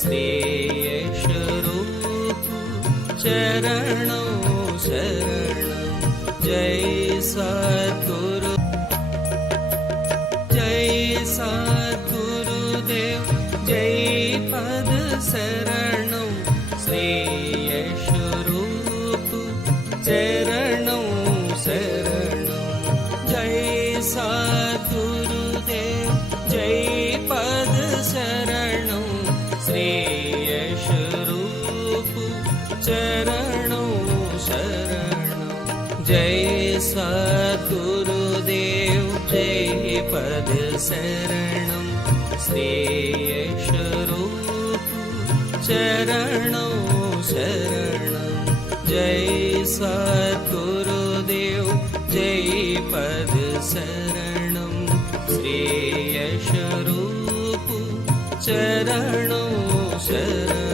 श्री यश रूप चरणों शरणं। जय सद्गुरु सद्गुरुदेव जय पद शरणं। श्री यश रूप चरणों शरणं। जय सद्गुरुदेव जय पद शरणं। श्री यश रूप चरणों शरणं। जय सद्गुरुदेव जय पद शरणं। श्री यश रूप चरणों शरणं। जय सद्गुरुदेव जय पद शरणं। श्री यश रूप चरणों शरणं।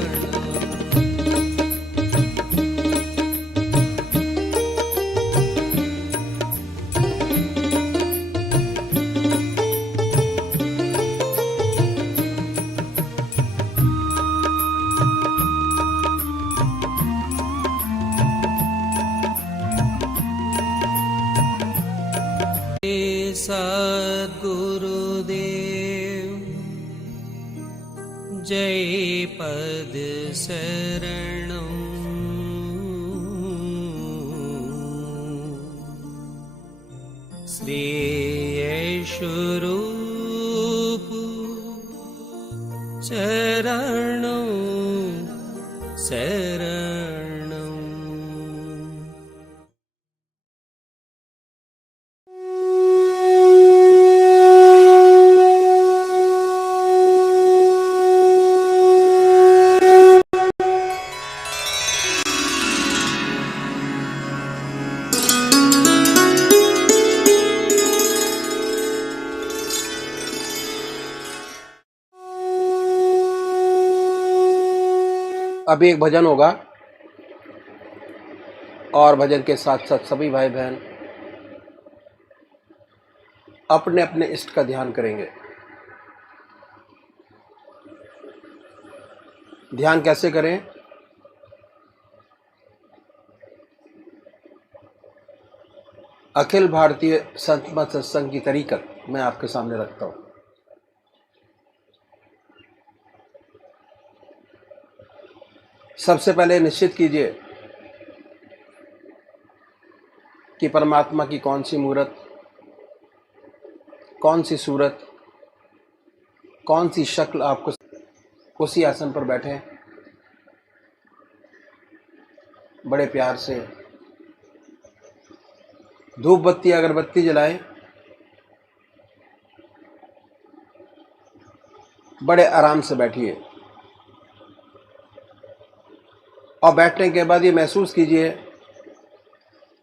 सद्गुरुदेव जय पद शरणं। श्री यश रूप चरणों शरणं। अभी एक भजन होगा और भजन के साथ साथ सभी भाई बहन अपने अपने इष्ट का ध्यान करेंगे। ध्यान कैसे करें? अखिल भारतीय संत मत सत्संग की तरीकत मैं आपके सामने रखता हूं। सबसे पहले निश्चित कीजिए कि परमात्मा की कौन सी मूर्त, कौन सी सूरत, कौन सी शक्ल आपको उसी आसन पर बैठे बड़े प्यार से धूप बत्ती अगरबत्ती जलाएं, बड़े आराम से बैठिए और बैठने के बाद ये महसूस कीजिए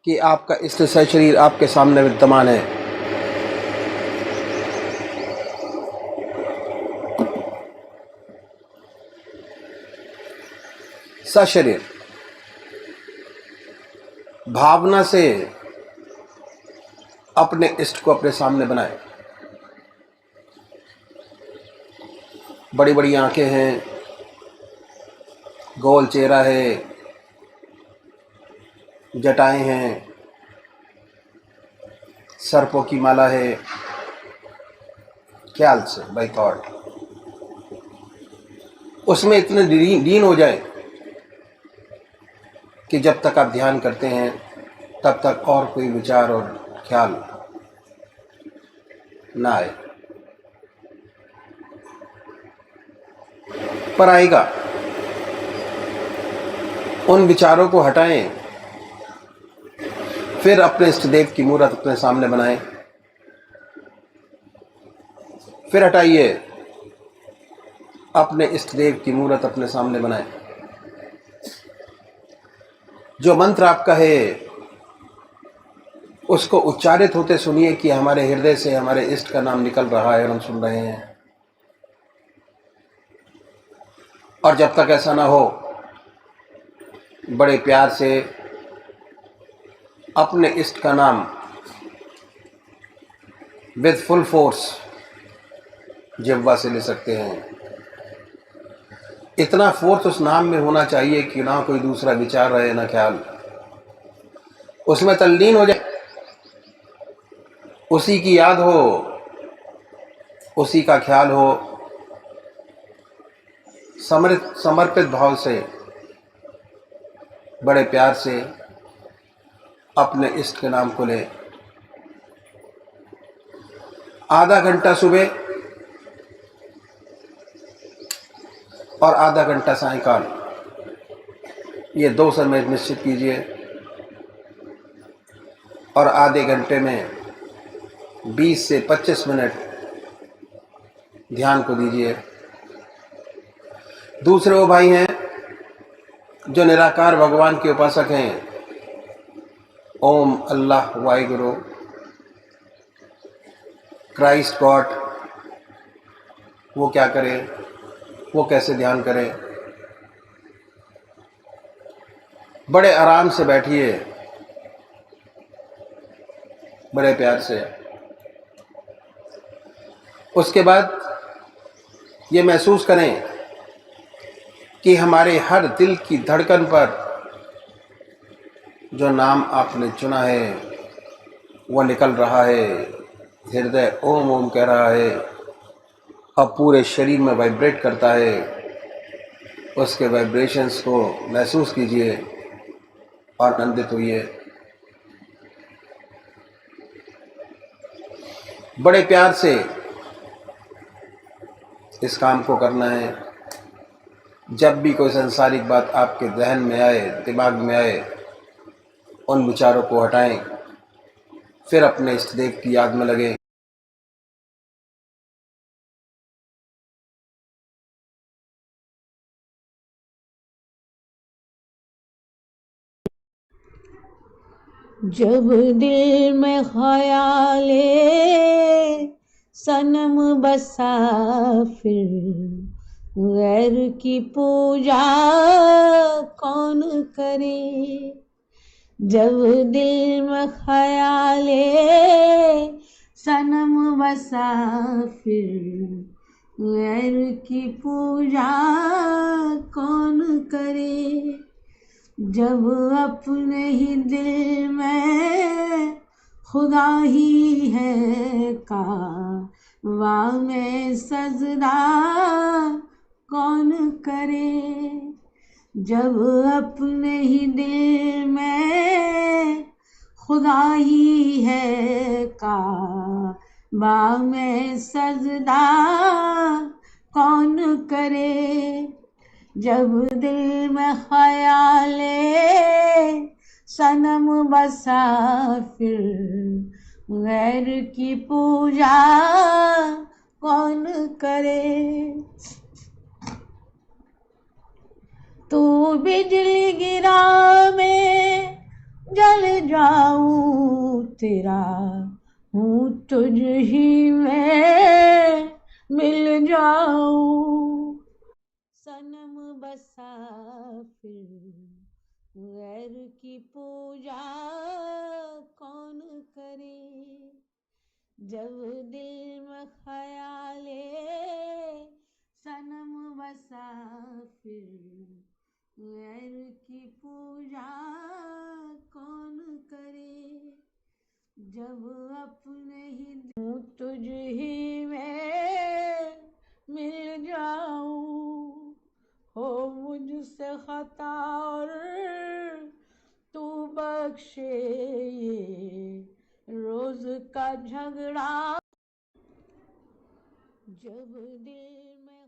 कि आपका इष्ट शरीर आपके सामने विद्यमान है। सशरीर भावना से अपने इष्ट को अपने सामने बनाए। बड़ी बड़ी आंखें हैं, गोल चेहरा है, जटाएं हैं, सर्पों की माला है। ख्याल से बाय थॉट उसमें इतने लीन हो जाए कि जब तक आप ध्यान करते हैं तब तक और कोई विचार और ख्याल ना आए, पर आएगा। उन विचारों को हटाएं, फिर अपने इष्ट देव की मूर्त अपने सामने बनाएं, फिर हटाइए, अपने इष्ट देव की मूर्त अपने सामने बनाएं। जो मंत्र आपका है उसको उच्चारित होते सुनिए कि हमारे हृदय से हमारे इष्ट का नाम निकल रहा है और हम सुन रहे हैं। और जब तक ऐसा ना हो, बड़े प्यार से अपने इष्ट का नाम विद फुल फोर्स जिह्वा से ले सकते हैं। इतना फोर्स उस नाम में होना चाहिए कि ना कोई दूसरा विचार रहे ना ख्याल, उसमें तल्लीन हो जाए, उसी की याद हो, उसी का ख्याल हो, समर्पित भाव से, बड़े प्यार से अपने इष्ट के नाम को ले। आधा घंटा सुबह और आधा घंटा सायंकाल, ये 2 समय निश्चित कीजिए, और आधे घंटे में 20 से 25 मिनट ध्यान को दीजिए। दूसरे वो भाई हैं जो निराकार भगवान के उपासक हैं, ओम, अल्लाह, वाहिगुरु, क्राइस्ट, गॉड, वो क्या करें, वो कैसे ध्यान करें। बड़े आराम से बैठिए, बड़े प्यार से। उसके बाद ये महसूस करें कि हमारे हर दिल की धड़कन पर जो नाम आपने चुना है वो निकल रहा है। हृदय ओम ओम कह रहा है, अब पूरे शरीर में वाइब्रेट करता है। उसके वाइब्रेशंस को महसूस कीजिए और आनंदित होइए। बड़े प्यार से इस काम को करना है। जब भी कोई सांसारिक बात आपके जहन में आए, दिमाग में आए, उन विचारों को हटाएं, फिर अपने इष्ट देव की याद में लगे। जब दिल में ख्याले सनम बसा, फिर गैर की पूजा कौन करे। जब दिल में ख्याले सनम बसा, फिर गैर की पूजा कौन करे। जब अपने ही दिल में खुदा ही है कावा में सजदा कौन करे। जब अपने ही दिल में खुदा ही है काबा में सजदा कौन करे। जब दिल में ख्याले सनम बसा, फिर गैर की पूजा कौन करे। तू बिजली गिरा मैं जल जाऊं, तेरा हूँ तुझ ही में मिल जाऊं। सनम बसा, फिर गैर की पूजा कौन करे। जब दिल में ख्याले सनम बसा, फिर गैर की पूजा कौन करे। जब अपने ही तुझ ही में मिल जाऊं, हो मुझसे खता और तू बख्शे ये रोज का झगड़ा। जब दिल में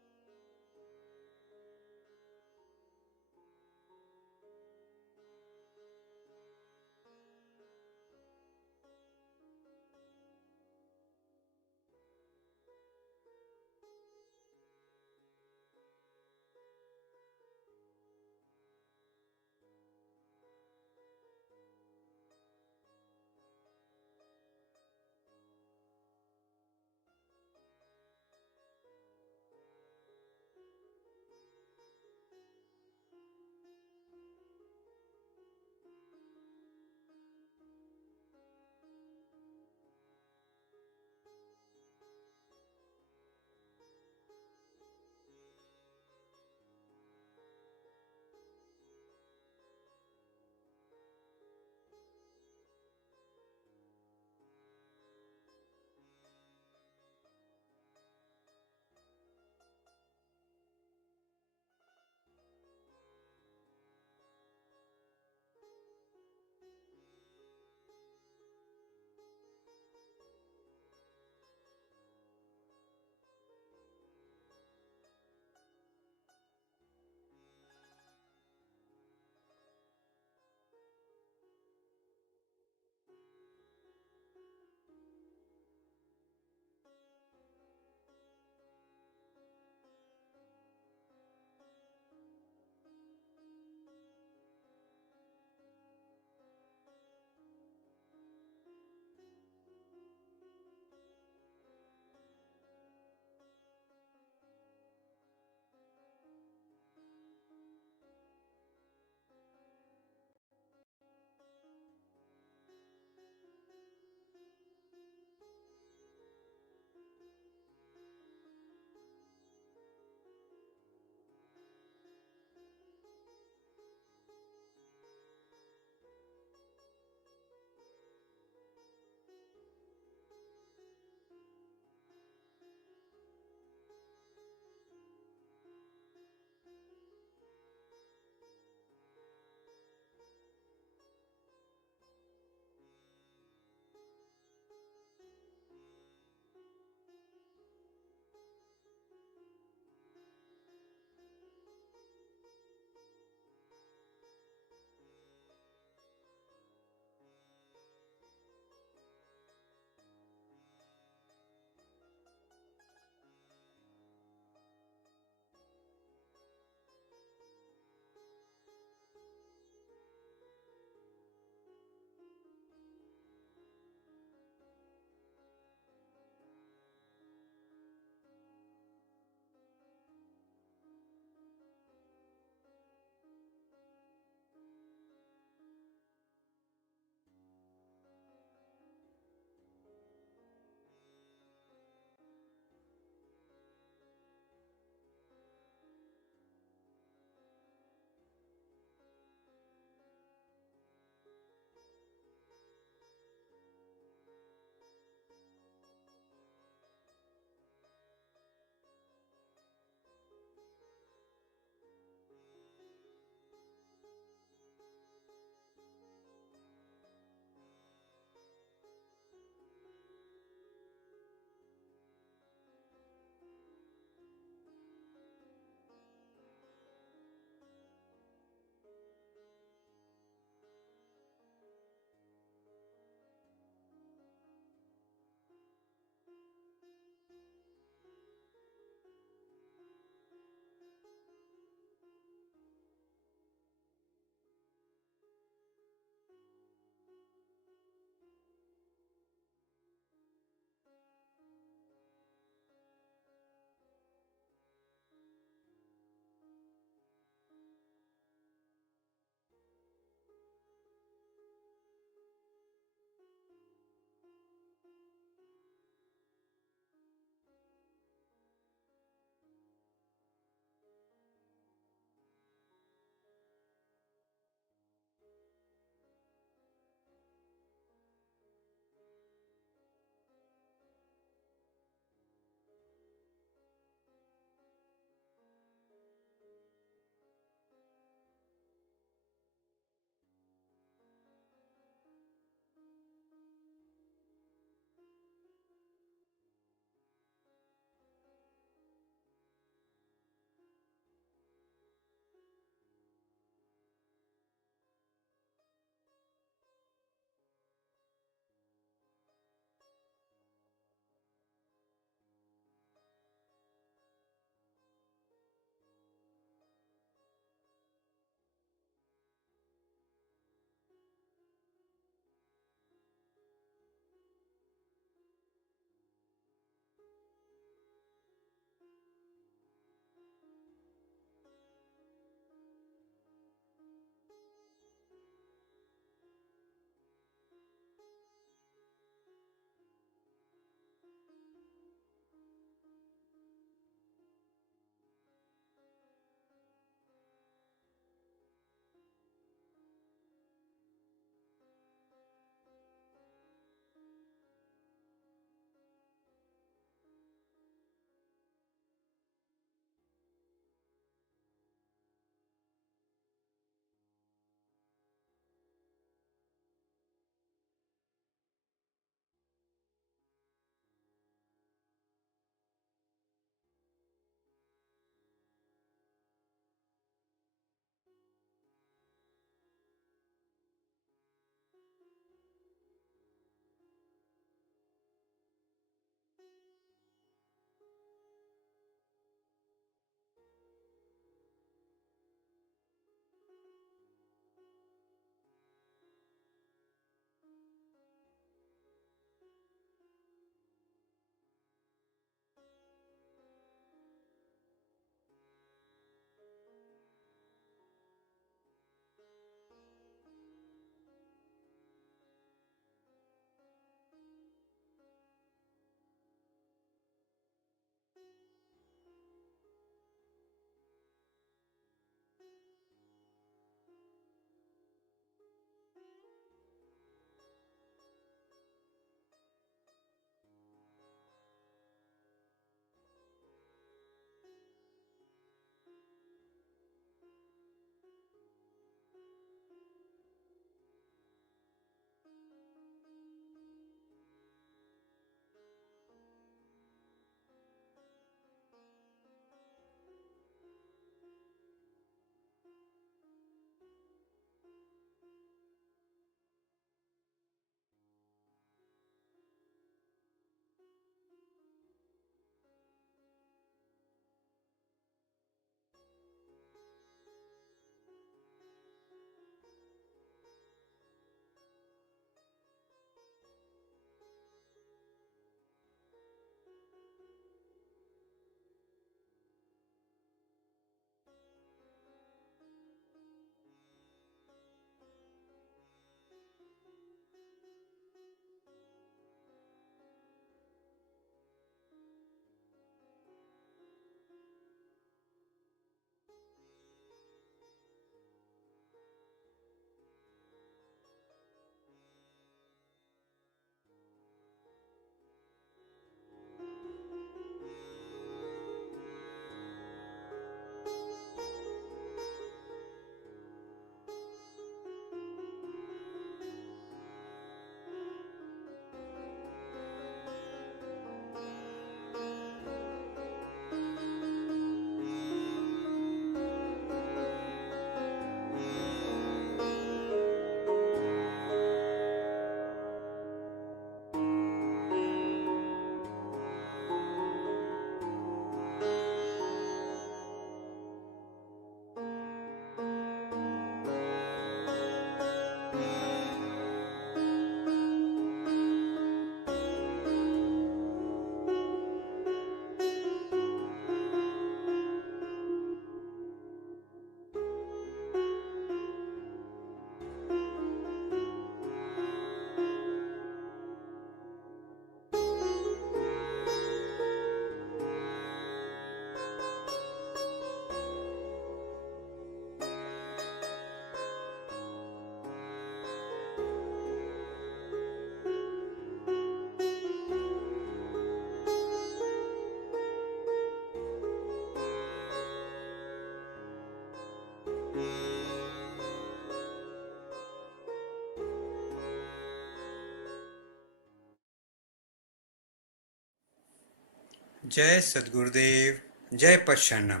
जय सद्गुरुदेव, जय पश्चरणम।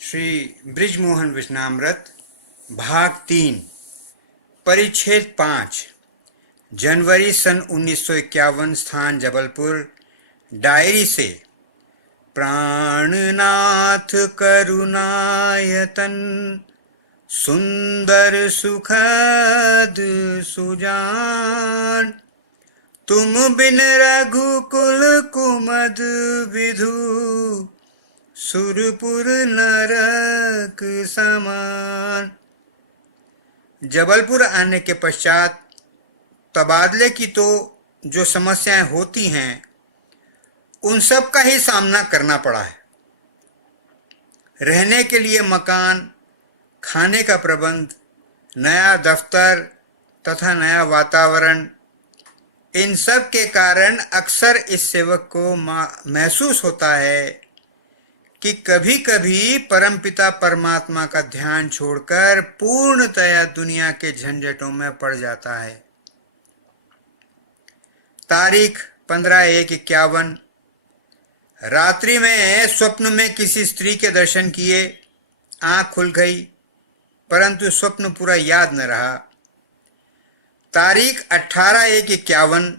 श्री ब्रिजमोहन वचनामृत भाग 3 परिच्छेद 5 जनवरी सन 1951 स्थान जबलपुर। डायरी से प्राणनाथ करुणायतन सुंदर सुखद सुजान, तुम बिन रघुकुल कुमद विधु सुरपुर नरक समान। जबलपुर आने के पश्चात तबादले की तो जो समस्याएं होती हैं उन सब का ही सामना करना पड़ा है। रहने के लिए मकान, खाने का प्रबंध, नया दफ्तर तथा नया वातावरण, इन सब के कारण अक्सर इस सेवक को महसूस होता है कि कभी कभी परमपिता परमात्मा का ध्यान छोड़कर पूर्णतया दुनिया के झंझटों में पड़ जाता है। तारीख 15/1/51। रात्रि में स्वप्न में किसी स्त्री के दर्शन किए, आंख खुल गई परंतु स्वप्न पूरा याद न रहा। तारीख 18/1/51।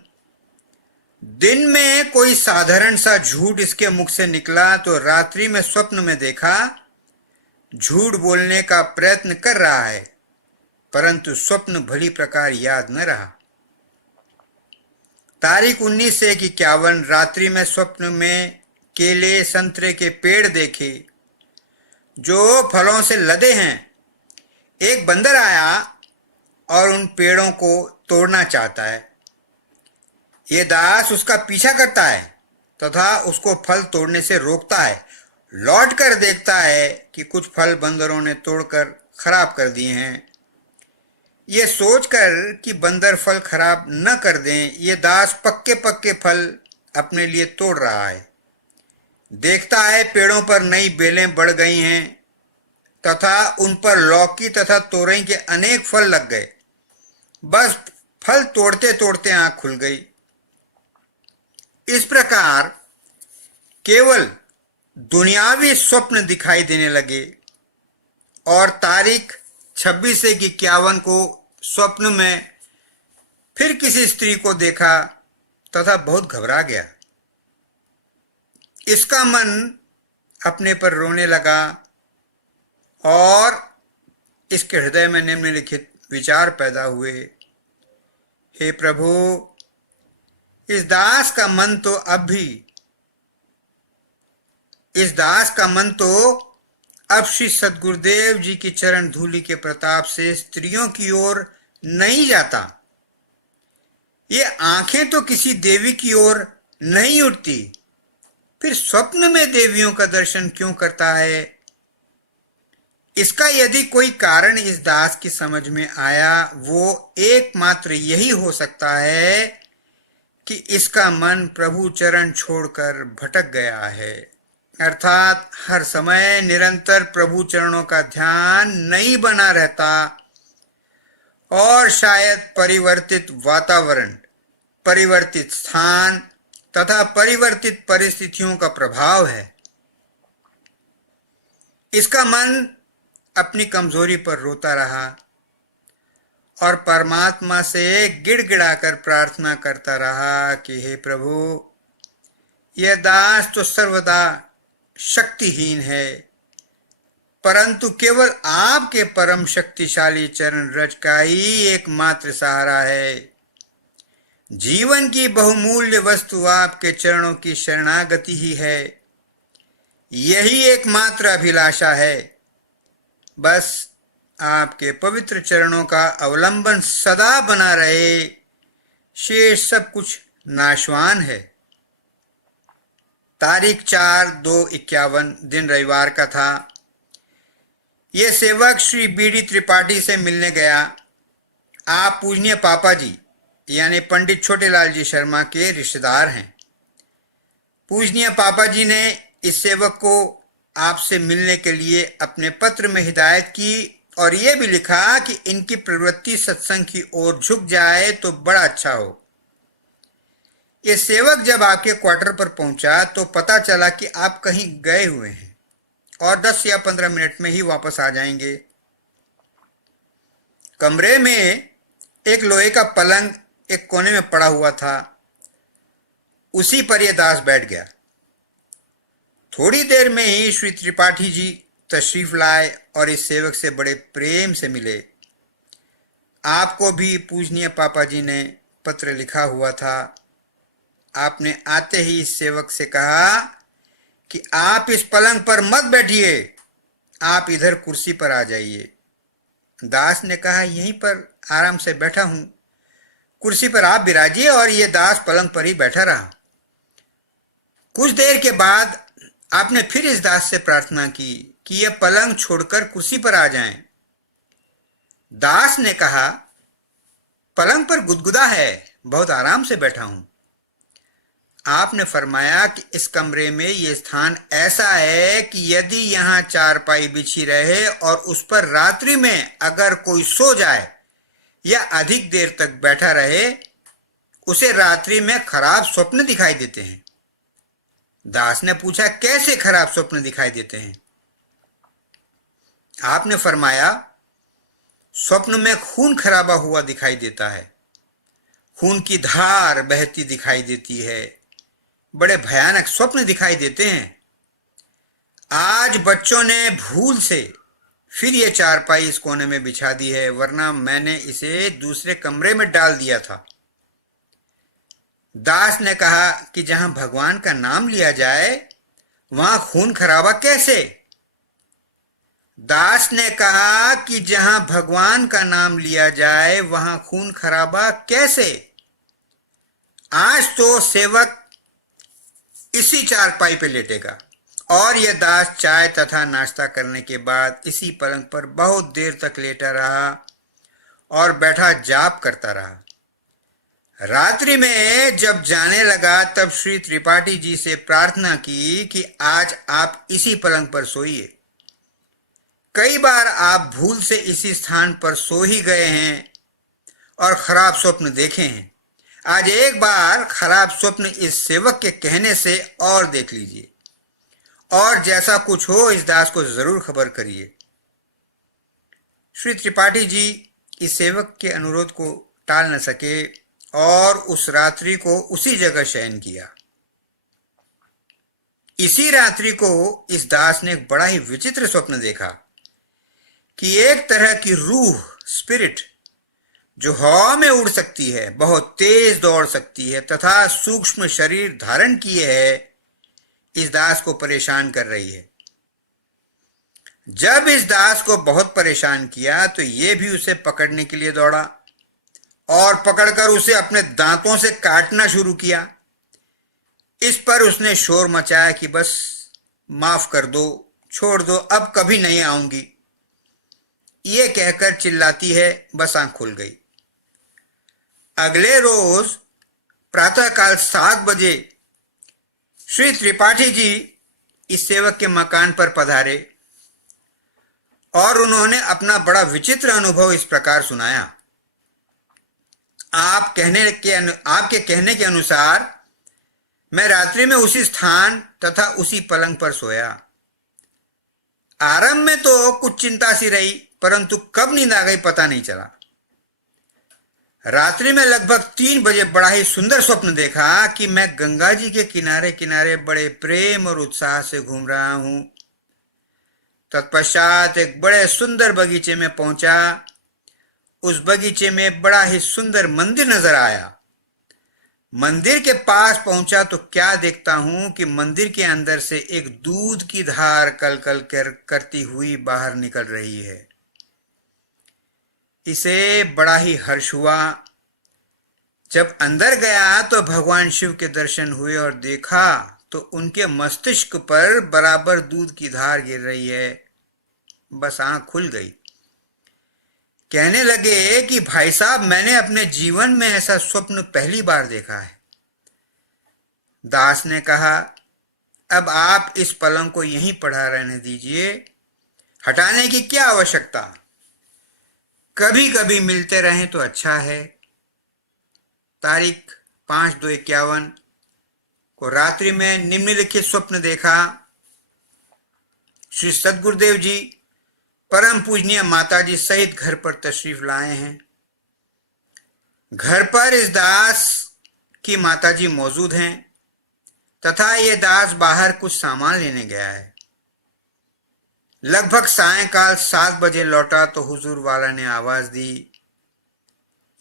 दिन में कोई साधारण सा झूठ इसके मुख से निकला तो रात्रि में स्वप्न में देखा झूठ बोलने का प्रयत्न कर रहा है परंतु स्वप्न भली प्रकार याद न रहा। तारीख 19/1/51। रात्रि में स्वप्न में केले संतरे के पेड़ देखे जो फलों से लदे हैं। एक बंदर आया और उन पेड़ों को तोड़ना चाहता है। ये दास उसका पीछा करता है तथा उसको फल तोड़ने से रोकता है। लौट कर देखता है कि कुछ फल बंदरों ने तोड़कर खराब कर दिए हैं। ये सोचकर कि बंदर फल खराब न कर दें, ये दास पक्के पक्के फल अपने लिए तोड़ रहा है। देखता है पेड़ों पर नई बेलें बढ़ गई हैं तथा उन पर लौकी तथा तोरई के अनेक फल लग गए। बस फल तोड़ते तोड़ते आंख खुल गई। इस प्रकार केवल दुनियावी स्वप्न दिखाई देने लगे और तारीख 26/1/51 को स्वप्न में फिर किसी स्त्री को देखा तथा बहुत घबरा गया। इसका मन अपने पर रोने लगा और इसके हृदय में निम्नलिखित विचार पैदा हुए। हे प्रभु, इस दास का मन तो अब श्री सद्गुरुदेव जी की चरण धूलि के प्रताप से स्त्रियों की ओर नहीं जाता। ये आंखें तो किसी देवी की ओर नहीं उठती, फिर स्वप्न में देवियों का दर्शन क्यों करता है? इसका यदि कोई कारण इस दास की समझ में आया वो एकमात्र यही हो सकता है कि इसका मन प्रभु चरण छोड़कर भटक गया है, अर्थात हर समय निरंतर प्रभु चरणों का ध्यान नहीं बना रहता और शायद परिवर्तित वातावरण, परिवर्तित स्थान तथा परिवर्तित परिस्थितियों का प्रभाव है। इसका मन अपनी कमजोरी पर रोता रहा और परमात्मा से गिड़गिड़ाकर प्रार्थना करता रहा कि हे प्रभु, यह दास तो सर्वदा शक्तिहीन है परंतु केवल आपके परम शक्तिशाली चरण रज का ही एकमात्र सहारा है। जीवन की बहुमूल्य वस्तु आपके चरणों की शरणागति ही है। यही एकमात्र अभिलाषा है। बस आपके पवित्र चरणों का अवलंबन सदा बना रहे, शेष सब कुछ नाशवान है। तारीख 4/2/51 दिन रविवार का था। यह सेवक श्री बीडी त्रिपाठी से मिलने गया। आप पूजनीय पापा जी यानी पंडित छोटेलाल जी शर्मा के रिश्तेदार हैं। पूजनीय पापा जी ने इस सेवक को आपसे मिलने के लिए अपने पत्र में हिदायत की और यह भी लिखा कि इनकी प्रवृत्ति सत्संग की ओर झुक जाए तो बड़ा अच्छा हो। ये सेवक जब आपके क्वार्टर पर पहुंचा तो पता चला कि आप कहीं गए हुए हैं और 10 या 15 मिनट में ही वापस आ जाएंगे। कमरे में एक लोहे का पलंग एक कोने में पड़ा हुआ था, उसी पर यह दास बैठ गया। थोड़ी देर में ही श्री त्रिपाठी जी तशरीफ लाए और इस सेवक से बड़े प्रेम से मिले। आपको भी पूजनीय पापा जी ने पत्र लिखा हुआ था। आपने आते ही इस सेवक से कहा कि आप इस पलंग पर मत बैठिए, आप इधर कुर्सी पर आ जाइए। दास ने कहा, यहीं पर आराम से बैठा हूं, कुर्सी पर आप विराजिए। और ये दास पलंग पर ही बैठा रहा। कुछ देर के बाद आपने फिर इस दास से प्रार्थना की कि यह पलंग छोड़कर कुर्सी पर आ जाएं। दास ने कहा, पलंग पर गुदगुदा है, बहुत आराम से बैठा हूं। आपने फरमाया कि इस कमरे में यह स्थान ऐसा है कि यदि यहां चारपाई बिछी रहे और उस पर रात्रि में अगर कोई सो जाए या अधिक देर तक बैठा रहे, उसे रात्रि में खराब स्वप्न दिखाई देते हैं। दास ने पूछा, कैसे खराब स्वप्न दिखाई देते हैं? आपने फरमाया, स्वप्न में खून खराबा हुआ दिखाई देता है, खून की धार बहती दिखाई देती है, बड़े भयानक स्वप्न दिखाई देते हैं। आज बच्चों ने भूल से फिर ये चारपाई इस कोने में बिछा दी है, वरना मैंने इसे दूसरे कमरे में डाल दिया था। दास ने कहा कि जहां भगवान का नाम लिया जाए वहां खून खराबा कैसे? दास ने कहा कि जहां भगवान का नाम लिया जाए वहां खून खराबा कैसे? आज तो सेवक इसी चारपाई पे लेटेगा और यह दास चाय तथा नाश्ता करने के बाद इसी पलंग पर बहुत देर तक लेटा रहा और बैठा जाप करता रहा। रात्रि में जब जाने लगा तब श्री त्रिपाठी जी से प्रार्थना की कि आज आप इसी पलंग पर सोइए। कई बार आप भूल से इसी स्थान पर सो ही गए हैं और खराब स्वप्न देखे हैं। आज एक बार खराब स्वप्न इस सेवक के कहने से और देख लीजिए, और जैसा कुछ हो इस दास को जरूर खबर करिए। श्री त्रिपाठी जी इस सेवक के अनुरोध को टाल न सके और उस रात्रि को उसी जगह शयन किया। इसी रात्रि को इस दास ने एक बड़ा ही विचित्र स्वप्न देखा कि एक तरह की रूह, स्पिरिट, जो हवा में उड़ सकती है, बहुत तेज दौड़ सकती है तथा सूक्ष्म शरीर धारण किए है, इस दास को परेशान कर रही है। जब इस दास को बहुत परेशान किया तो यह भी उसे पकड़ने के लिए दौड़ा और पकड़कर उसे अपने दांतों से काटना शुरू किया। इस पर उसने शोर मचाया कि बस माफ कर दो, छोड़ दो, अब कभी नहीं आऊंगी। ये कहकर चिल्लाती है, बस आंख खुल गई। अगले रोज प्रातःकाल 7 बजे श्री त्रिपाठी जी इस सेवक के मकान पर पधारे और उन्होंने अपना बड़ा विचित्र अनुभव इस प्रकार सुनाया। आपके कहने के अनुसार मैं रात्रि में उसी स्थान तथा उसी पलंग पर सोया। आरंभ में तो कुछ चिंता सी रही, परंतु कब नींद आ गई पता नहीं चला। रात्रि में लगभग 3 बजे बड़ा ही सुंदर स्वप्न देखा कि मैं गंगा जी के किनारे किनारे बड़े प्रेम और उत्साह से घूम रहा हूं। तत्पश्चात एक बड़े सुंदर बगीचे में पहुंचा। उस बगीचे में बड़ा ही सुंदर मंदिर नजर आया। मंदिर के पास पहुंचा तो क्या देखता हूं कि मंदिर के अंदर से एक दूध की धार कलकल करती हुई बाहर निकल रही है। इसे बड़ा ही हर्ष हुआ। जब अंदर गया तो भगवान शिव के दर्शन हुए और देखा तो उनके मस्तिष्क पर बराबर दूध की धार गिर रही है। बस आंख खुल गई। कहने लगे कि भाई साहब, मैंने अपने जीवन में ऐसा स्वप्न पहली बार देखा है। दास ने कहा, अब आप इस पलंग को यहीं पड़ा रहने दीजिए, हटाने की क्या आवश्यकता, कभी कभी मिलते रहें तो अच्छा है। तारीख 5/2/51 को रात्रि में निम्नलिखित स्वप्न देखा। श्री सद्गुरुदेव जी परम पूजनीय माताजी सहित घर पर तशरीफ लाए हैं। घर पर इस दास की माताजी मौजूद हैं तथा ये दास बाहर कुछ सामान लेने गया है। लगभग सायंकाल 7 बजे लौटा तो हुजूर वाला ने आवाज दी,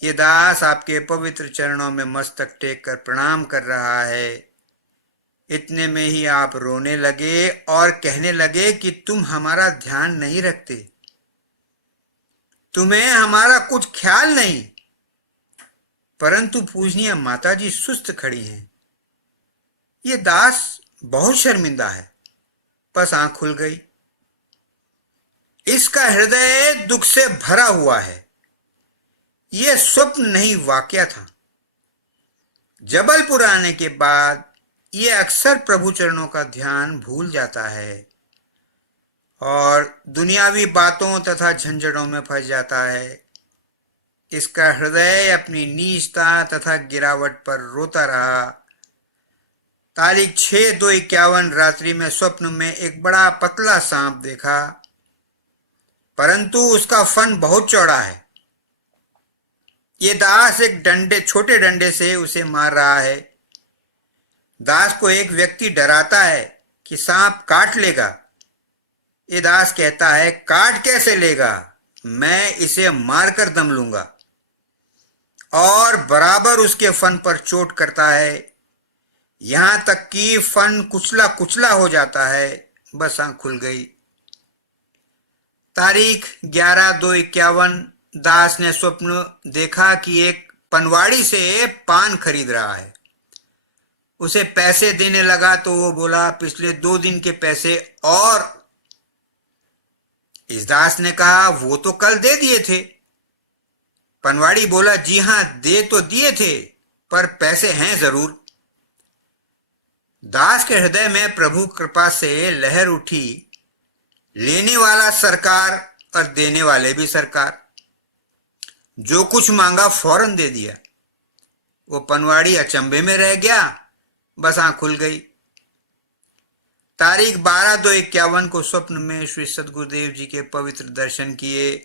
ये दास आपके पवित्र चरणों में मस्तक टेक कर प्रणाम कर रहा है। इतने में ही आप रोने लगे और कहने लगे कि तुम हमारा ध्यान नहीं रखते, तुम्हें हमारा कुछ ख्याल नहीं। परंतु पूजनीय माताजी सुस्त खड़ी हैं। ये दास बहुत शर्मिंदा है। बस आंख खुल गई। इसका हृदय दुख से भरा हुआ है। यह स्वप्न नहीं वाकया था। जबलपुर आने के बाद यह अक्सर प्रभु चरणों का ध्यान भूल जाता है और दुनियावी बातों तथा झंझटों में फंस जाता है। इसका हृदय अपनी नीचता तथा गिरावट पर रोता रहा। तारीख 6/2/51 रात्रि में स्वप्न में एक बड़ा पतला सांप देखा, परंतु उसका फन बहुत चौड़ा है। ये दास एक छोटे डंडे से उसे मार रहा है। दास को एक व्यक्ति डराता है कि सांप काट लेगा। ये दास कहता है, काट कैसे लेगा, मैं इसे मारकर दम लूंगा, और बराबर उसके फन पर चोट करता है, यहां तक कि फन कुचला कुचला हो जाता है। बस आंख खुल गई। तारीख 11/2/51 दास ने स्वप्न देखा कि एक पनवाड़ी से पान खरीद रहा है। उसे पैसे देने लगा तो वो बोला, पिछले 2 दिन के पैसे और। इस दास ने कहा, वो तो कल दे दिए थे। पनवाड़ी बोला, जी हां, दे तो दिए थे, पर पैसे हैं जरूर। दास के हृदय में प्रभु कृपा से लहर उठी। लेने वाला सरकार और देने वाले भी सरकार। जो कुछ मांगा फौरन दे दिया। वो पनवाड़ी अचंभे में रह गया। बस आंख खुल गई। तारीख 12/2/51 को स्वप्न में श्री सद्गुरुदेव जी के पवित्र दर्शन किए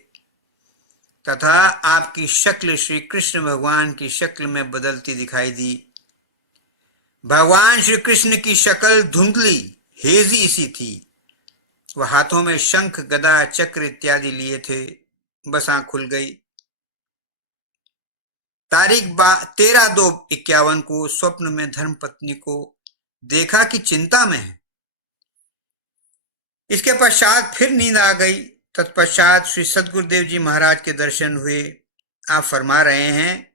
तथा आपकी शक्ल श्री कृष्ण भगवान की शक्ल में बदलती दिखाई दी। भगवान श्री कृष्ण की शक्ल धुंधली हेजी सी थी। वह हाथों में शंख गदा चक्र इत्यादि लिए थे। बस आंख खुल गई। तारीख 13/2/51 को स्वप्न में धर्मपत्नी को देखा कि चिंता में है। इसके पश्चात फिर नींद आ गई। तत्पश्चात श्री सद्गुरुदेव जी महाराज के दर्शन हुए। आप फरमा रहे हैं,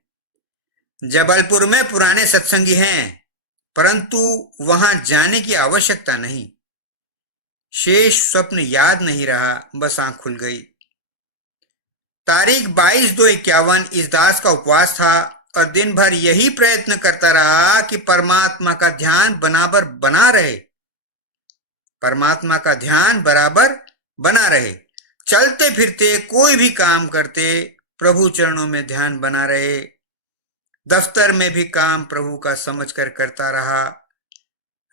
जबलपुर में पुराने सत्संगी हैं, परंतु वहां जाने की आवश्यकता नहीं। शेष स्वप्न याद नहीं रहा। बस आंख खुल गई। तारीख 22/2/51 इस दास का उपवास था और दिन भर यही प्रयत्न करता रहा कि परमात्मा का ध्यान बराबर बना रहे। परमात्मा का ध्यान बराबर बना रहे। चलते फिरते कोई भी काम करते प्रभु चरणों में ध्यान बना रहे। दफ्तर में भी काम प्रभु का समझकर करता रहा।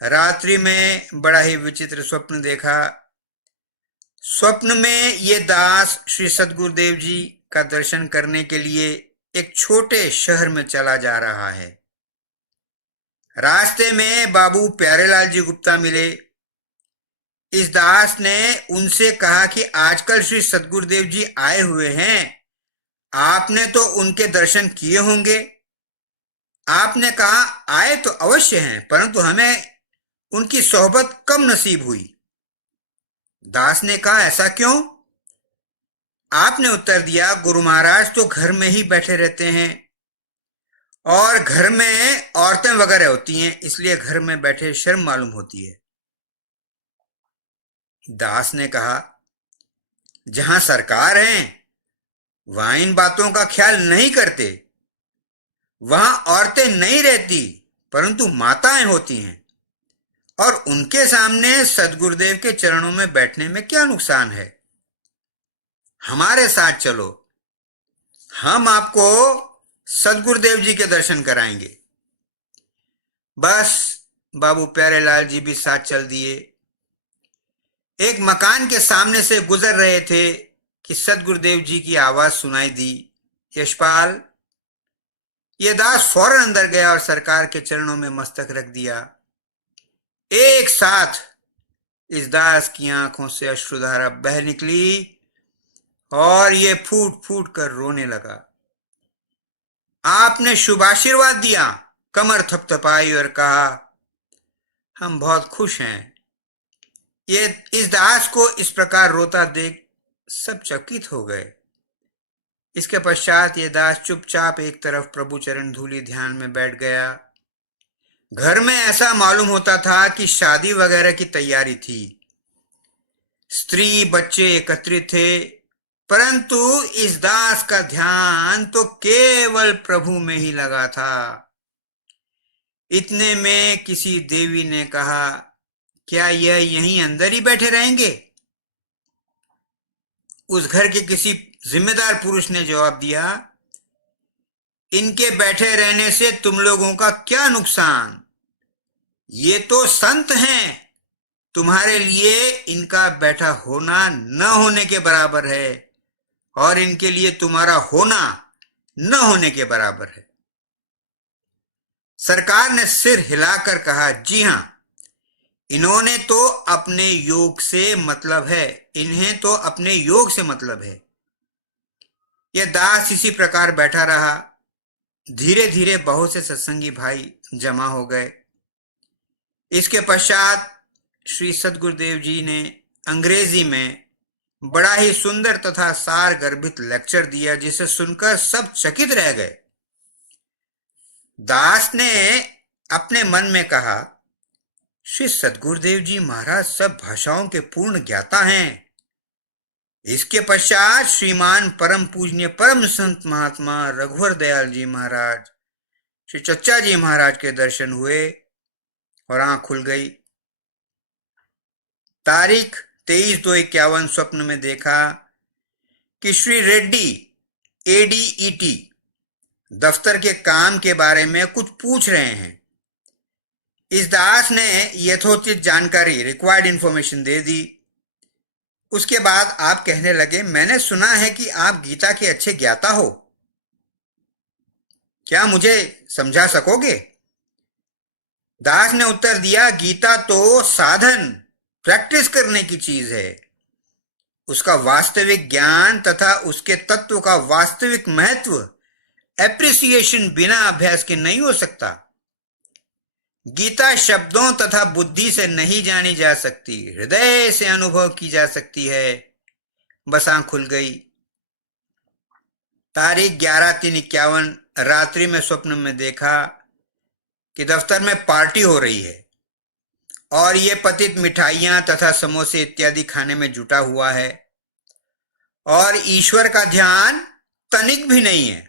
रात्रि में बड़ा ही विचित्र स्वप्न देखा। स्वप्न में ये दास श्री सद्गुरुदेव जी का दर्शन करने के लिए एक छोटे शहर में चला जा रहा है। रास्ते में बाबू प्यारेलाल जी गुप्ता मिले। इस दास ने उनसे कहा कि आजकल श्री सद्गुरुदेव जी आए हुए हैं, आपने तो उनके दर्शन किए होंगे। आपने कहा, आए तो अवश्य हैं, परंतु हमें उनकी सोहबत कम नसीब हुई। दास ने कहा, ऐसा क्यों? आपने उत्तर दिया, गुरु महाराज तो घर में ही बैठे रहते हैं और घर में औरतें वगैरह होती हैं, इसलिए घर में बैठे शर्म मालूम होती है। दास ने कहा, जहां सरकार है वहां इन बातों का ख्याल नहीं करते। वहां औरतें नहीं रहती, परंतु माताएं होती हैं, और उनके सामने सद्गुरुदेव के चरणों में बैठने में क्या नुकसान है? हमारे साथ चलो, हम आपको सद्गुरुदेव जी के दर्शन कराएंगे। बस बाबू प्यारेलाल जी भी साथ चल दिए। एक मकान के सामने से गुजर रहे थे कि सदगुरुदेव जी की आवाज सुनाई दी, यशपाल। ये दास फौरन अंदर गया और सरकार के चरणों में मस्तक रख दिया। एक साथ इस दास की आंखों से अश्रुधारा बह निकली और ये फूट फूट कर रोने लगा। आपने शुभ आशीर्वाद दिया, कमर थपथपाई और कहा, हम बहुत खुश हैं। ये इस दास को इस प्रकार रोता देख सब चकित हो गए। इसके पश्चात ये दास चुपचाप एक तरफ प्रभु चरण धूली ध्यान में बैठ गया। घर में ऐसा मालूम होता था कि शादी वगैरह की तैयारी थी, स्त्री बच्चे एकत्रित थे, परंतु इस दास का ध्यान तो केवल प्रभु में ही लगा था। इतने में किसी देवी ने कहा, क्या यह यहीं अंदर ही बैठे रहेंगे? उस घर के किसी जिम्मेदार पुरुष ने जवाब दिया, इनके बैठे रहने से तुम लोगों का क्या नुकसान? ये तो संत हैं, तुम्हारे लिए इनका बैठा होना न होने के बराबर है और इनके लिए तुम्हारा होना न होने के बराबर है। सरकार ने सिर हिलाकर कहा, जी हां, इन्होंने तो अपने योग से मतलब है, इन्हें तो अपने योग से मतलब है। यह दास इसी प्रकार बैठा रहा। धीरे धीरे बहुत से सत्संगी भाई जमा हो गए। इसके पश्चात श्री सदगुरुदेव जी ने अंग्रेजी में बड़ा ही सुंदर तथा सार गर्भित लेक्चर दिया, जिसे सुनकर सब चकित रह गए। दास ने अपने मन में कहा, श्री सदगुरुदेव जी महाराज सब भाषाओं के पूर्ण ज्ञाता हैं। इसके पश्चात श्रीमान परम पूजनीय परम संत महात्मा रघुवर दयाल जी महाराज, श्री चच्चा जी महाराज के दर्शन हुए और आंख खुल गई। तारीख 23/2/51 स्वप्न में देखा कि श्री रेड्डी ADET दफ्तर के काम के बारे में कुछ पूछ रहे हैं। इस दास ने यथोचित जानकारी, रिक्वायर्ड इंफॉर्मेशन दे दी। उसके बाद आप कहने लगे, मैंने सुना है कि आप गीता के अच्छे ज्ञाता हो, क्या मुझे समझा सकोगे? दास ने उत्तर दिया, गीता तो साधन, प्रैक्टिस करने की चीज है। उसका वास्तविक ज्ञान तथा उसके तत्व का वास्तविक महत्व एप्रिसिएशन बिना अभ्यास के नहीं हो सकता। गीता शब्दों तथा बुद्धि से नहीं जानी जा सकती, हृदय से अनुभव की जा सकती है। बस आंख खुल गई। तारीख 11/3/51 रात्रि में स्वप्न में देखा कि दफ्तर में पार्टी हो रही है और ये पतित मिठाइयां तथा समोसे इत्यादि खाने में जुटा हुआ है और ईश्वर का ध्यान तनिक भी नहीं है।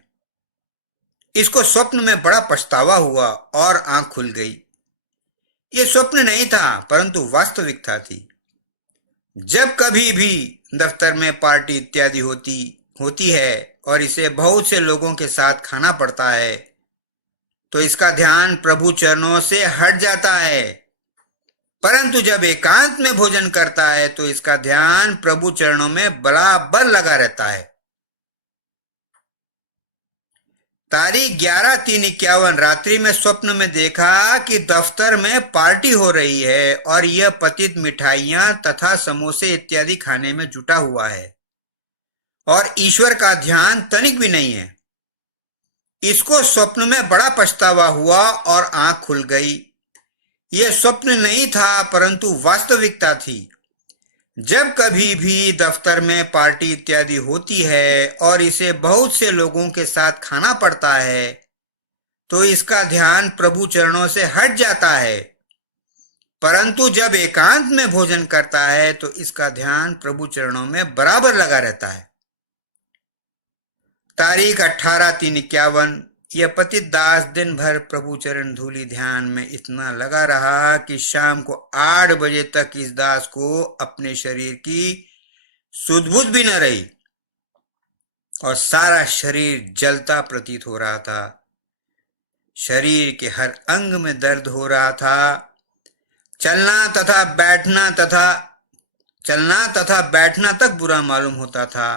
इसको स्वप्न में बड़ा पछतावा हुआ और आंख खुल गई। ये स्वप्न नहीं था परंतु वास्तविकता थी। जब कभी भी दफ्तर में पार्टी इत्यादि होती है और इसे बहुत से लोगों के साथ खाना पड़ता है तो इसका ध्यान प्रभु चरणों से हट जाता है, परंतु जब एकांत में भोजन करता है तो इसका ध्यान प्रभु चरणों में बराबर लगा रहता है। तारीख 11/3/51 रात्रि में स्वप्न में देखा कि दफ्तर में पार्टी हो रही है और यह पतित मिठाइयां तथा समोसे इत्यादि खाने में जुटा हुआ है और ईश्वर का ध्यान तनिक भी नहीं है। इसको स्वप्न में बड़ा पछतावा हुआ और आंख खुल गई। यह स्वप्न नहीं था परंतु वास्तविकता थी। जब कभी भी दफ्तर में पार्टी इत्यादि होती है और इसे बहुत से लोगों के साथ खाना पड़ता है तो इसका ध्यान प्रभु चरणों से हट जाता है, परंतु जब एकांत में भोजन करता है तो इसका ध्यान प्रभु चरणों में बराबर लगा रहता है। तारीख 18/3/51 यह पतित दास दिन भर प्रभु चरण धूली ध्यान में इतना लगा रहा कि शाम को 8 बजे तक इस दास को अपने शरीर की सुध-बुध भी न रही और सारा शरीर जलता प्रतीत हो रहा था। शरीर के हर अंग में दर्द हो रहा था। चलना तथा बैठना तक बुरा मालूम होता था।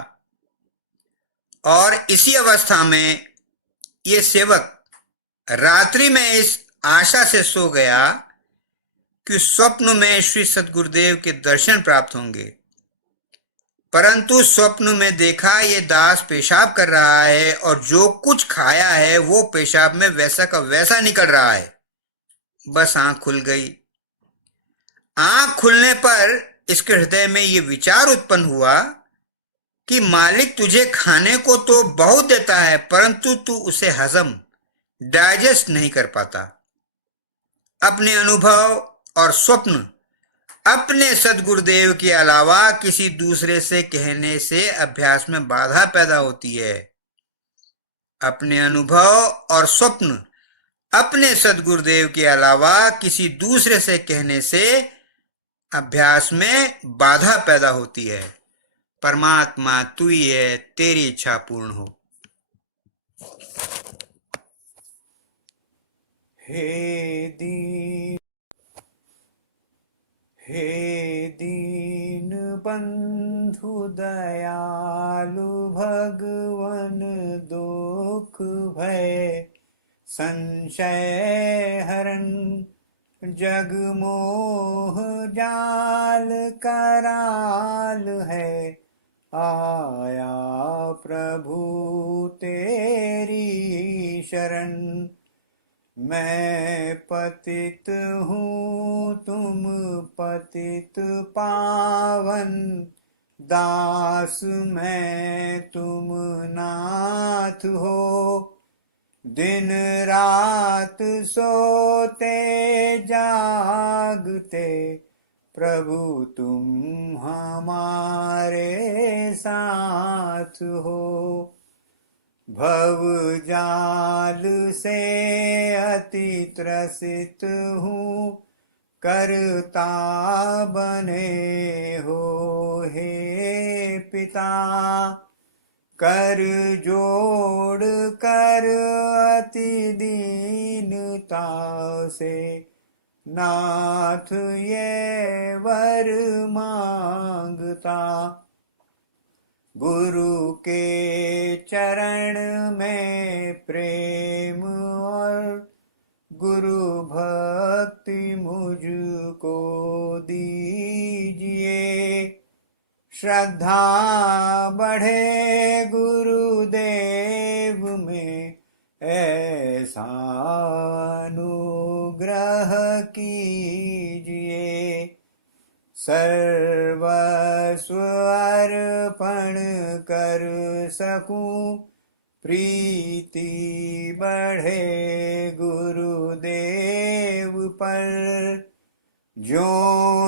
और इसी अवस्था में ये सेवक रात्रि में इस आशा से सो गया कि स्वप्न में श्री सद्गुरुदेव के दर्शन प्राप्त होंगे, परंतु स्वप्न में देखा ये दास पेशाब कर रहा है और जो कुछ खाया है वो पेशाब में वैसा का वैसा निकल रहा है। बस आंख खुल गई। आंख खुलने पर इसके हृदय में ये विचार उत्पन्न हुआ कि मालिक तुझे खाने को तो बहुत देता है, परंतु तू उसे हजम डाइजेस्ट नहीं कर पाता। अपने अनुभव और स्वप्न अपने सद्गुरुदेव के अलावा किसी दूसरे से कहने से अभ्यास में बाधा पैदा होती है। अपने अनुभव और स्वप्न अपने सद्गुरुदेव के अलावा किसी दूसरे से कहने से अभ्यास में बाधा पैदा होती है। परमात्मा तू ही है, तेरी इच्छा पूर्ण हो। हे दीन बंधु दयालु भगवन दुख भय संशय हरण जग मोह जाल कराल है आया प्रभु तेरी शरण। मैं पतित हूँ तुम पतित पावन दास मैं तुम नाथ हो। दिन रात सोते जागते प्रभु तुम हमारे साथ हो। भव जाल से अति त्रसित हूँ करता बने हो हे पिता। कर जोड़ कर अति दीनता से नाथ ये वर मांगता। गुरु के चरण में प्रेम और गुरु भक्ति मुझको दीजिए। श्रद्धा बढ़े गुरुदेव में ऐसा अनुग्रह कीजिए। सर्वस्व अर्पण कर सकूं प्रीति बढ़े गुरुदेव पर। जो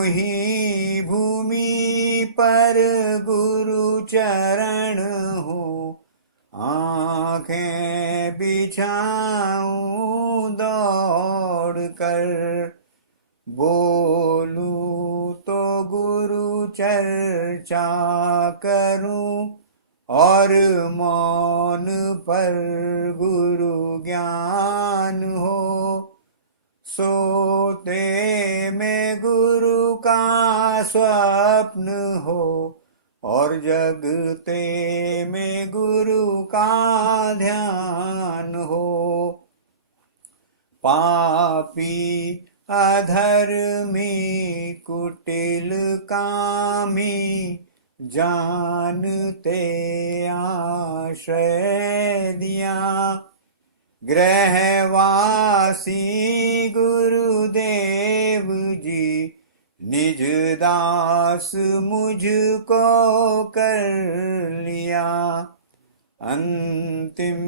ही भूमि पर गुरु चरण हो आंखें बिछाऊं दौड़ कर। बोलूं तो गुरु चर्चा करूं और मौन पर गुरु ज्ञान हो। सोते में गुरु का स्वप्न हो और जगते में गुरु का ध्यान हो। पापी अधर्मी कुटिल कामी जानते आश्रय दिया। ग्रहवासी गुरुदेव जी निज दास मुझको कर लिया। अंतिम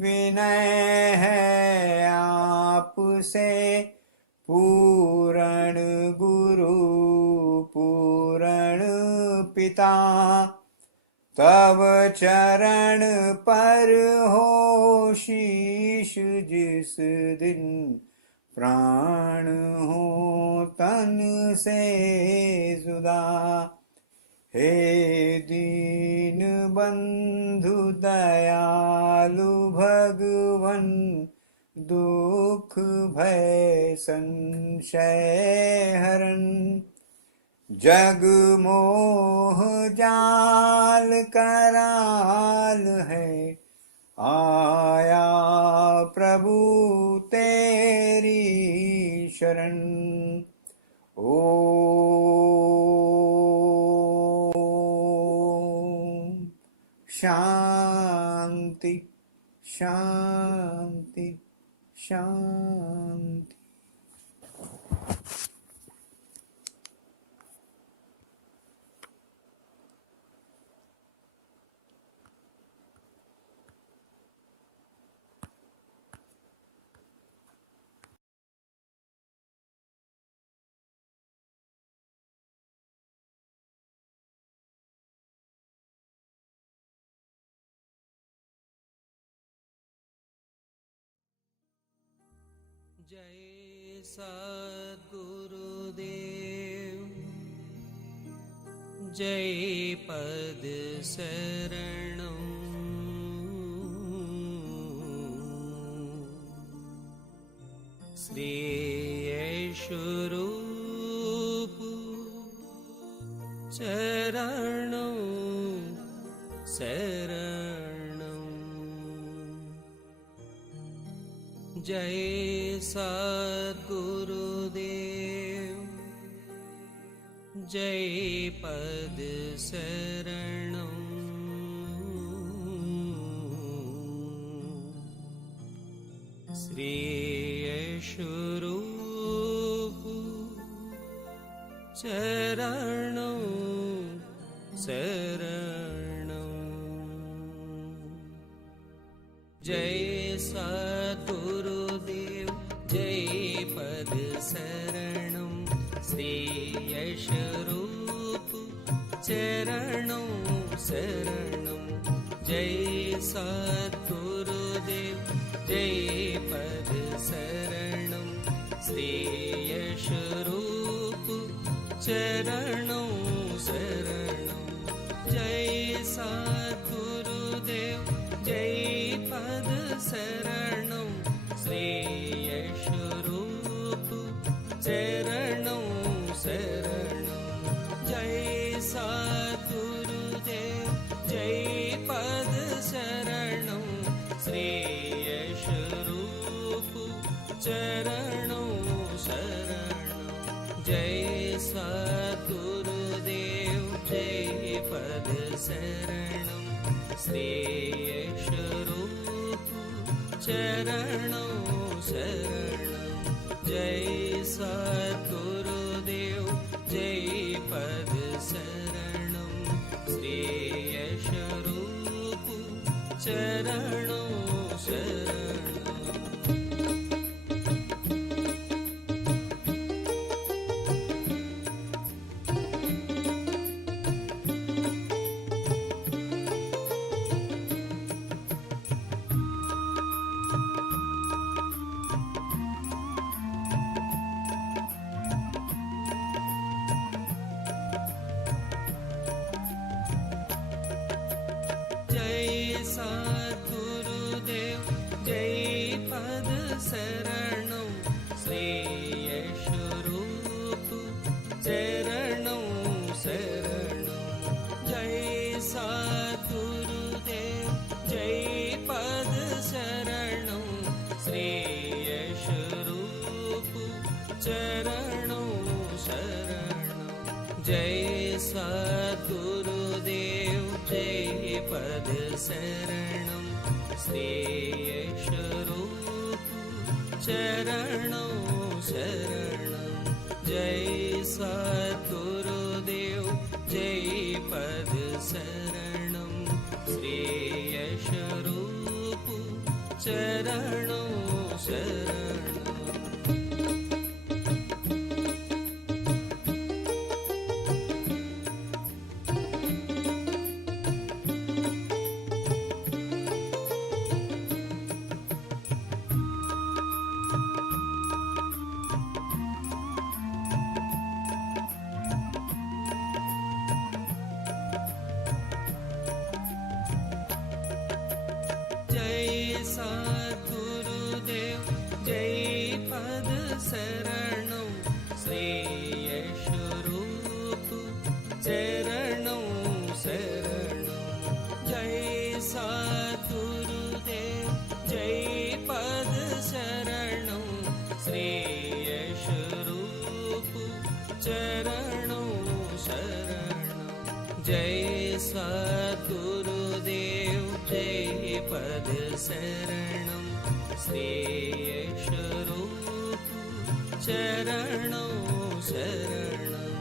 विनय है आपसे पूरण गुरु पूरण पिता। तब चरण पर हो शीश जिस दिन प्राण हो तन से जुदा। हे दीन बंधु दयालु भगवन दुख भय संशय हरण जग मोह जाल कराल है आया प्रभु तेरी शरण ओम शांति शांति शांति। जय सद्गुरुदेव जय पद शरणं श्री यशोरूप चरणं शरणं जय सद्गुरुदेव जय पद शरणं श्री यशोरूप चरणं शरणं जय सद्गुरुदेव जय पद शरणं श्री यशोरूप चरणं शरणं जय सद्गुरुदेव जय पद शरणं श्री यशोरूप चरणं शरणं जय सद्गुरुदेव जय पद शरणं श्री यशोरूप चरणं शरणं जय सद्गुरुदेव जय पद शरणं श्री यशोरूप चरणं शरणं जय सद्गुरुदेव जय पद शरणं श्री यशोरूप चरणं शरणं जय सद्गुरुदेव जय पद शरणं श्री यशोरूप चरणं शरणं सद्गुरुदेव जय पद शरणं श्री यशोरूप चरणं शरणं जय सद्गुरुदेव जय पद शरणं श्री यशोरूप चरणं शरणं जय सद्गुरुदेव जय पद शरणं श्री यशोरूप चरणं शरणं जय सद्गुरुदेव जय पद शरणं श्री यशोरूप चरणं शरणं जय सद्गुरुदेव शरणं श्रेयस्वरूप चरणों शरणं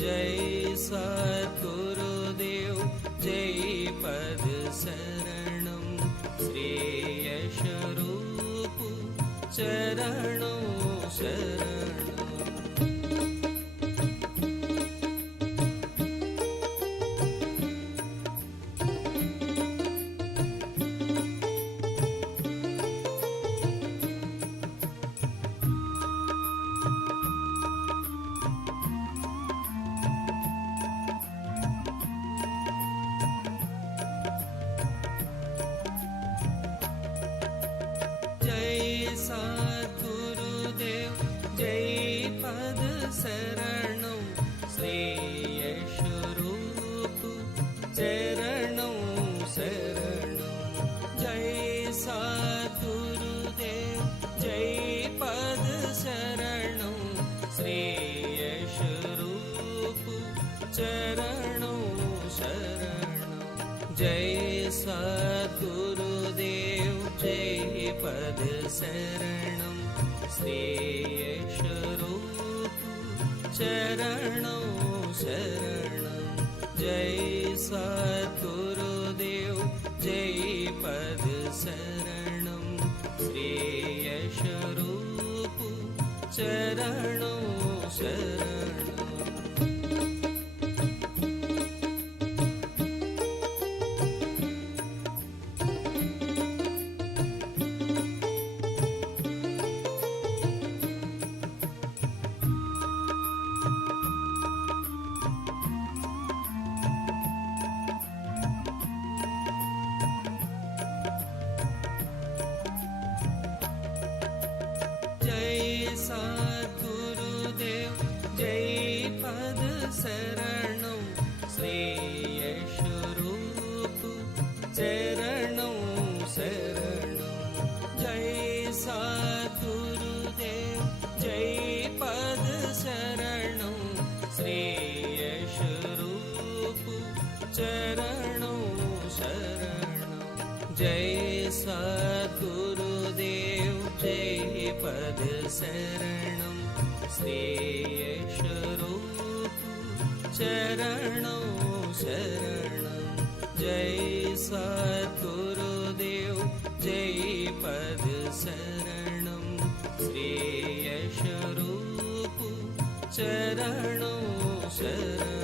जय सद्गुरुदेव जय पद शरणं श्रेयस्वरूप चरणों शरणं जय सद्गुरुदेव जय पद शरणं श्रेयस्वरूप चरणों शरणं जय सद्गुरुदेव जय पद शरणं श्रेयस्वरूप चरणों शरणं जय सद्गुरुदेव जय पद शरणं श्रेयस्वरूप चरणों शरणं जय सद्गुरुदेव जय पद शरणं श्रेयस्वरूप चरणों शरणं जय सद्गुरुदेव जय पद शरणं श्रेयस्वरूप चरणों शरणं जय सद्गुरुदेव जय पद शरणं श्रेयस्वरूप चरणों शरणं जय सद्गुरुदेव जय पद शरणं श्रेयस्वरूप चरणों शरणं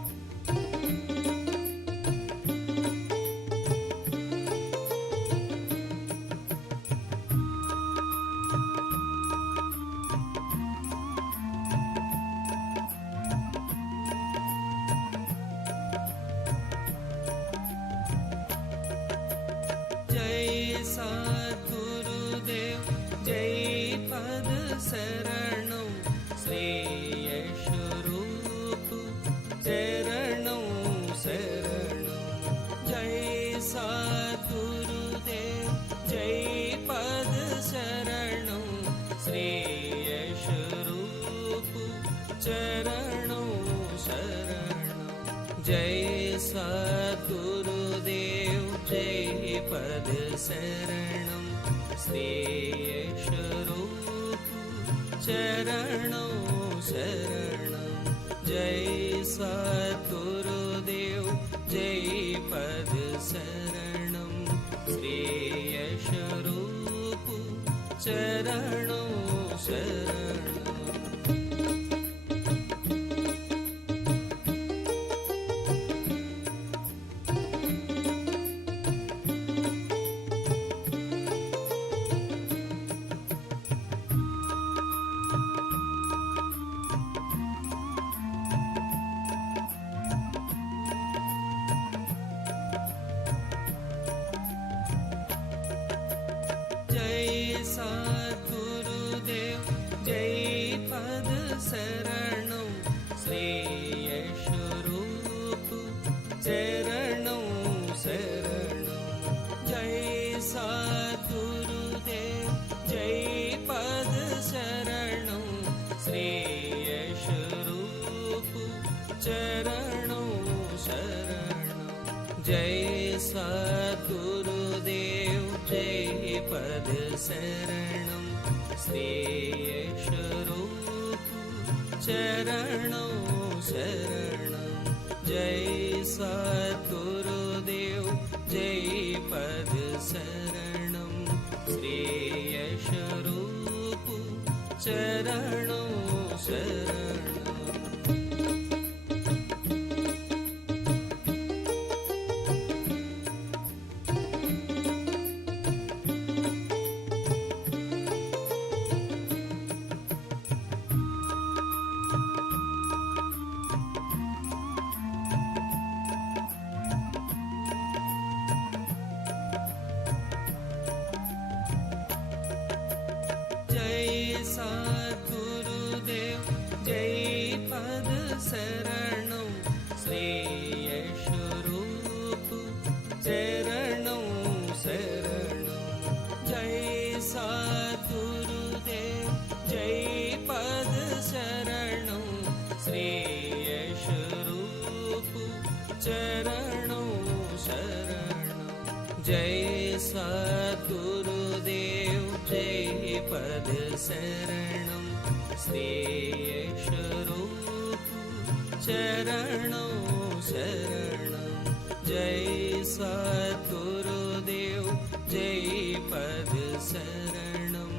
जय सद्गुरुदेव जय पद शरणं श्रेयस्वरूप चरणों शरणं जय सद्गुरुदेव जय पद शरणं श्रेयस्वरूप चरणों शरणं जय सद्गुरुदेव जय पद शरणं श्रेयस्वरूप चरणों शरणं जय सद्गुरुदेव जय पद शरणं श्रेयस्वरूप चरणों शरणं जय सद्गुरुदेव जय पद शरणं श्रेयस्वरूप चरणों शरणं जय सद्गुरुदेव जय पद शरणं श्रेयस्वरूप चरणों शरणं जय सद्गुरुदेव जय पद शरणं श्रेयस्वरूप चरणों शरणं जय सद्गुरुदेव जय पद शरणं श्रेयस्वरूप चरणों शरणं जय सद्गुरुदेव जय पद शरणं श्रेयस्वरूप चरणों शरणं जय सद्गुरुदेव जय पद शरणं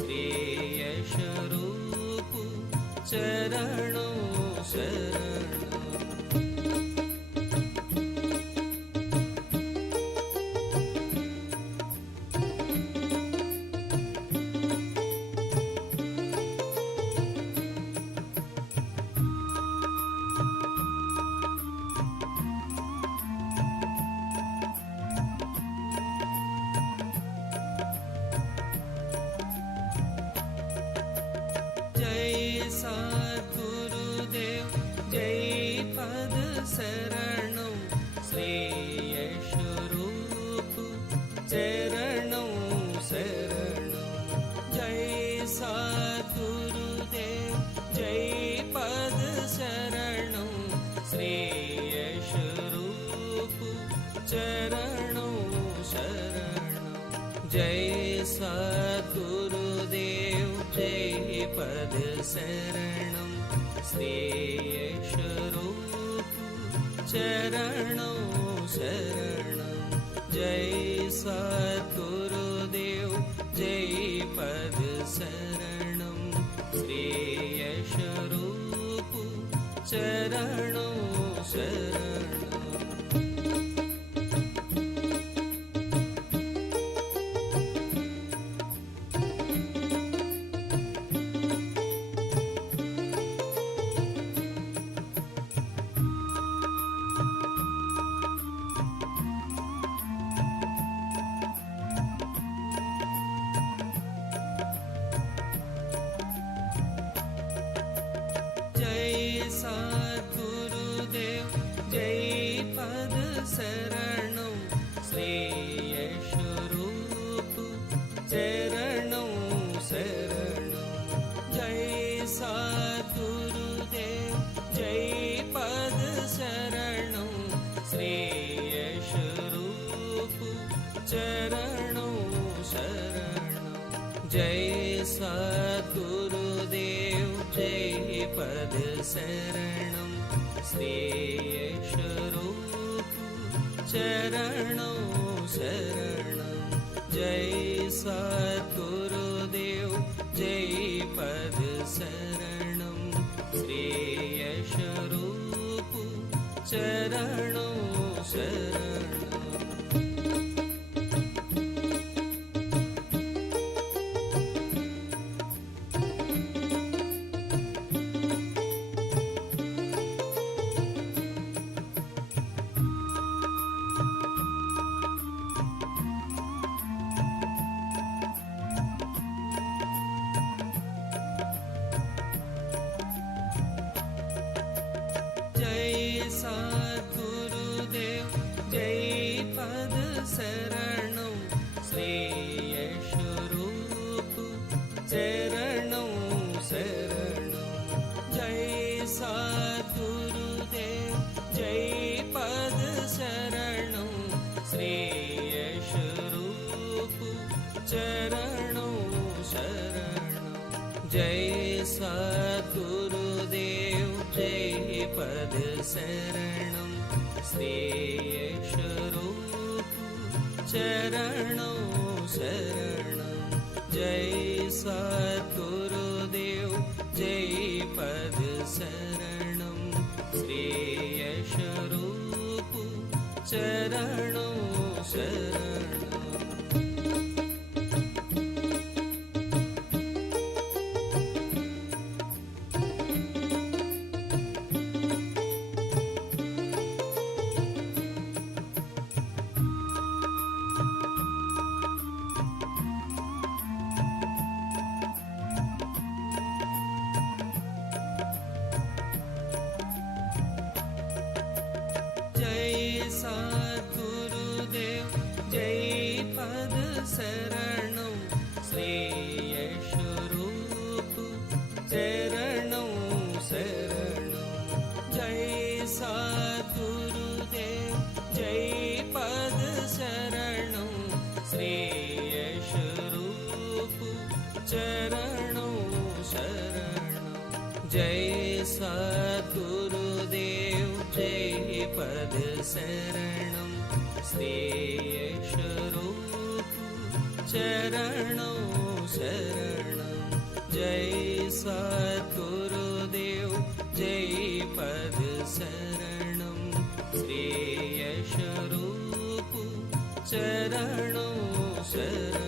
श्रेयस्वरूप चरणों शरणं जय सद्गुरुदेव जय पद शरणं श्रेयस्वरूप चरणों शरणं जय सद्गुरुदेव जय पद शरणं श्रेयस्वरूप चरणों शरणं जय सद्गुरुदेव जय पद शरणं श्रेयस्वरूप चरणों शरणं जय सद्गुरुदेव जय पद शरणं श्रेयस्वरूप चरणों शरणं जय सद्गुरुदेव जय पद शरणं श्रेयस्वरूप चरणों शरणं जय सद्गुरुदेव जय पद शरणं श्रेयस्वरूप चरणों शरणं जय सद्गुरुदेव जय पद शरणं श्रेयस्वरूप चरणों शरणं जय सद्गुरुदेव जय पद शरणं श्रेयस्वरूप चरणों शरणं जय सद्गुरुदेव जय पद शरणं श्रेयस्वरूप चरणों शरणं जय सद्गुरुदेव जय शरणं श्रेयस्वरूप चरणों शरणं जय सद्गुरुदेव जय पद शरणं श्रेयस्वरूप चरणों शरणं जय सद्गुरुदेव जय पद शरणं श्रेयस्वरूप चरणों शरणं जय सद्गुरुदेव जय पद शरणं श्रेयस्वरूप चरणों शरणं जय सद्गुरुदेव जय पद शरणं श्रेयस्वरूप चरणों शरणं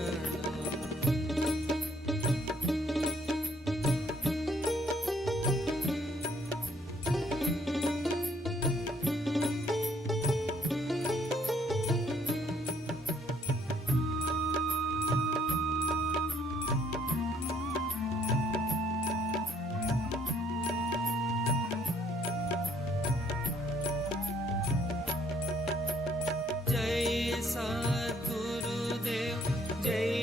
जय सद्गुरुदेव जय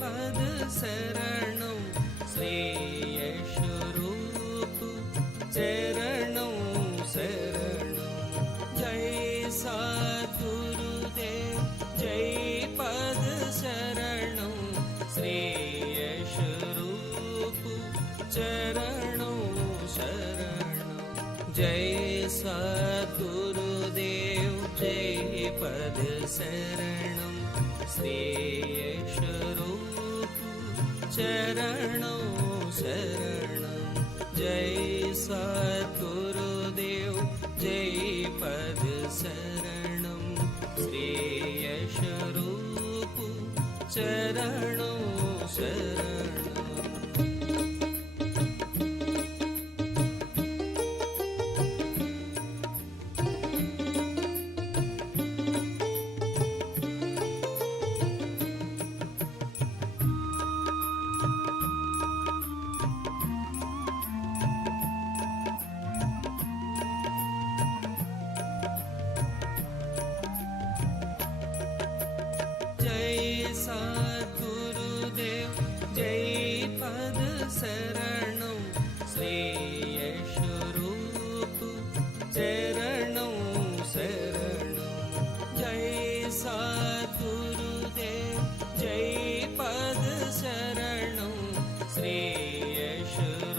पद शरणं श्रेयस्वरूप चरणों शरणं जय सद्गुरुदेव जय पद शरणं श्रेयस्वरूप चरणों शरणं जय सद्गुरुदेव जय पद शरणं श्रेयस्वरूप चरणों शरणं जय सद्गुरुदेव जय पद शरणं श्रेयस्वरूप चरणों शरणं जय सद्गुरुदेव जय पद शरणं श्रेयस्वरूप चरणों शरणं जय सद्गुरुदेव जय पद शरणं श्रेयस्वरूप चरणों शरणं जय सद्गुरुदेव जय पद शरणं श्रेयस्वरूप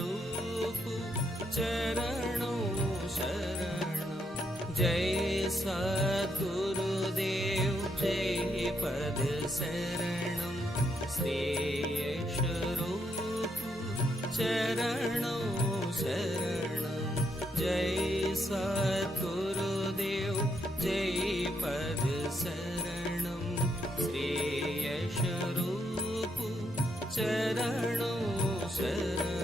चरणों शरणं जय सद्गुरुदेव जय पद शरणं श्रेयस्वरूप चरणों शरणं जय सद्गुरुदेव जय पद शरणं श्रेयस्वरूप चरणों शरणं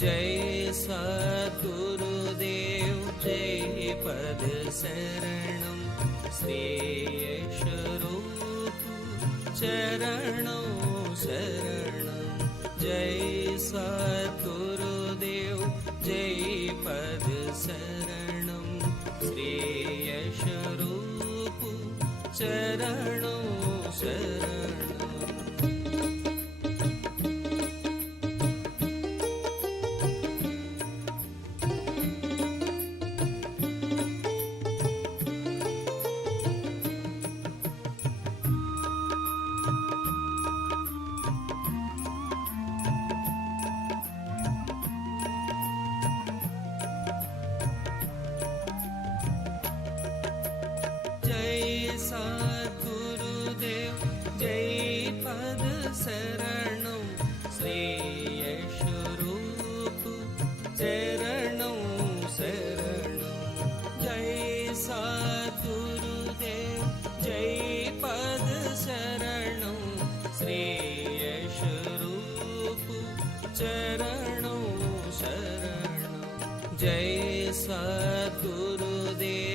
जय सद्गुरुदेव जय पद शरणं श्रेयस्वरूप चरणं शरणं जय सद्गुरुदेव जय पद शरणं श्रेयस्वरूप चरणं शरणं जय सद्गुरुदेव जय पद शरणं श्रेयस्वरूप चरणं शरणं जय सद्गुरुदेव जय पद शरणं श्रेयस्वरूप चरणं शरणं जय सद्गुरुदेव